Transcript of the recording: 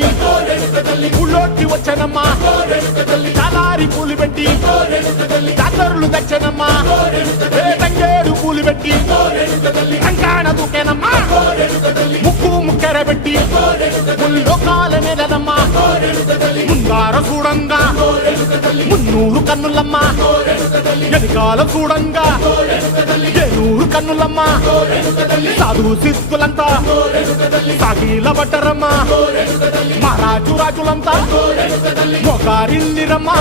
పెట్టి ఊళ్ళోకి వచ్చానమ్మా చాలారి పూలు పెట్టి జాతరులు తెచ్చానమ్మా తంగేడు పూలు పెట్టి కంకాణ దూకేనమ్మా ముక్కు ముక్కెర పెట్టి ముల్లోకాల నెలనమ్మా ముందార చూడంగా మున్నూరు కన్నులమ్మా వెనకాల చూడంగా ఏనూరు కన్నులమ్మా సాధువు సిద్ధులంతా సాగిల బట్టరమ్మా మహారాజు రాజులంతా మొగారిల్లిరమ్మా